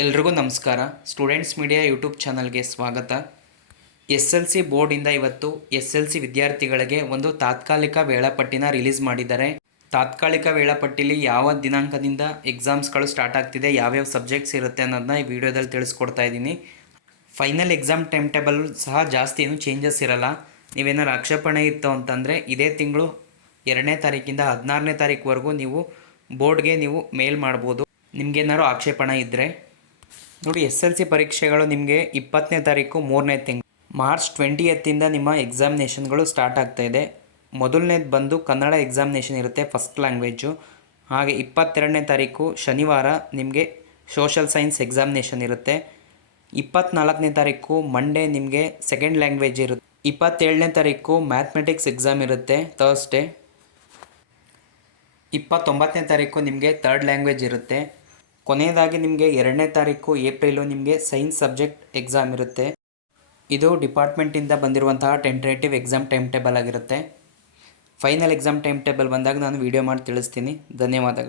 ಎಲ್ರಿಗೂ ನಮಸ್ಕಾರ. Students media YouTube ಚಾನಲ್ಗೆ ಸ್ವಾಗತ. ಎಸ್ ಎಲ್ ಸಿ ಬೋರ್ಡಿಂದ ಇವತ್ತು ಎಸ್ ಎಲ್ ಸಿ ವಿದ್ಯಾರ್ಥಿಗಳಿಗೆ ಒಂದು ತಾತ್ಕಾಲಿಕ ವೇಳಾಪಟ್ಟಿನ ರಿಲೀಸ್ ಮಾಡಿದ್ದಾರೆ. ತಾತ್ಕಾಲಿಕ ವೇಳಾಪಟ್ಟಿಲಿ ಯಾವ ದಿನಾಂಕದಿಂದ ಎಕ್ಸಾಮ್ಸ್ಗಳು ಸ್ಟಾರ್ಟ್ ಆಗ್ತಿದೆ, ಯಾವ್ಯಾವ ಸಬ್ಜೆಕ್ಟ್ಸ್ ಇರುತ್ತೆ ಅನ್ನೋದನ್ನ ಈ ವಿಡಿಯೋದಲ್ಲಿ ತಿಳಿಸ್ಕೊಡ್ತಾ ಇದ್ದೀನಿ. ಫೈನಲ್ ಎಕ್ಸಾಮ್ ಟೈಮ್ ಟೇಬಲ್ ಸಹ ಜಾಸ್ತಿ ಏನು ಚೇಂಜಸ್ ಇರಲ್ಲ. ನೀವೇನಾರು ಆಕ್ಷೇಪಣೆ ಇತ್ತು ಅಂತಂದರೆ ಇದೇ ತಿಂಗಳು ಎರಡನೇ ತಾರೀಕಿಂದ ಹದಿನಾರನೇ ತಾರೀಕುವರೆಗೂ ನೀವು ಬೋರ್ಡ್ಗೆ ನೀವು ಮೇಲ್ ಮಾಡ್ಬೋದು. ನಿಮಗೇನಾದ್ರು ಆಕ್ಷೇಪಣೆ ಇದ್ದರೆ ನೋಡಿ ಎಸ್ ಎಲ್ ಸಿ ಪರೀಕ್ಷೆಗಳು ನಿಮಗೆ ಇಪ್ಪತ್ತನೇ ತಾರೀಕು, ಮೂರನೇ ತಿಂಗಳು ಮಾರ್ಚ್ ಟ್ವೆಂಟಿ ಎತ್ತಿಂದ ನಿಮ್ಮ ಎಕ್ಸಾಮಿನೇಷನ್ಗಳು ಸ್ಟಾರ್ಟ್ ಆಗ್ತಾ ಇದೆ. ಮೊದಲನೇದು ಬಂದು ಕನ್ನಡ ಎಕ್ಸಾಮಿನೇಷನ್ ಇರುತ್ತೆ ಫಸ್ಟ್ ಲ್ಯಾಂಗ್ವೇಜು ಹಾಗೆ ಇಪ್ಪತ್ತೆರಡನೇ ತಾರೀಕು, ಶನಿವಾರ ನಿಮಗೆ ಸೋಷಲ್ ಸೈನ್ಸ್ ಎಕ್ಸಾಮಿನೇಷನ್ ಇರುತ್ತೆ. ಇಪ್ಪತ್ನಾಲ್ಕನೇ ತಾರೀಕು ಮಂಡೇ ನಿಮಗೆ ಸೆಕೆಂಡ್ ಲ್ಯಾಂಗ್ವೇಜ್ ಇರುತ್ತೆ. ಇಪ್ಪತ್ತೇಳನೇ ತಾರೀಕು ಮ್ಯಾಥ್ಮೆಟಿಕ್ಸ್ ಎಕ್ಸಾಮ್ ಇರುತ್ತೆ ಥರ್ಸ್ಡೇ ಇಪ್ಪತ್ತೊಂಬತ್ತನೇ ತಾರೀಕು ನಿಮಗೆ ಥರ್ಡ್ ಲ್ಯಾಂಗ್ವೇಜ್ ಇರುತ್ತೆ. ಕೊನೆಯದಾಗಿ ನಿಮಗೆ ಎರಡನೇ ತಾರೀಕು ಏಪ್ರಿಲು ನಿಮಗೆ ಸೈನ್ಸ್ ಸಬ್ಜೆಕ್ಟ್ ಎಕ್ಸಾಮ್ ಇರುತ್ತೆ. ಇದು ಡಿಪಾರ್ಟ್ಮೆಂಟಿಂದ ಬಂದಿರುವಂತಹ ಟೆಂಟ್ರೇಟಿವ್ ಎಕ್ಸಾಮ್ ಟೈಮ್ ಟೇಬಲ್ ಆಗಿರುತ್ತೆ. ಫೈನಲ್ ಎಕ್ಸಾಮ್ ಟೈಮ್ ಟೇಬಲ್ ಬಂದಾಗ ನಾನು ವೀಡಿಯೋ ಮಾಡಿ ತಿಳಿಸ್ತೀನಿ. ಧನ್ಯವಾದಗಳು.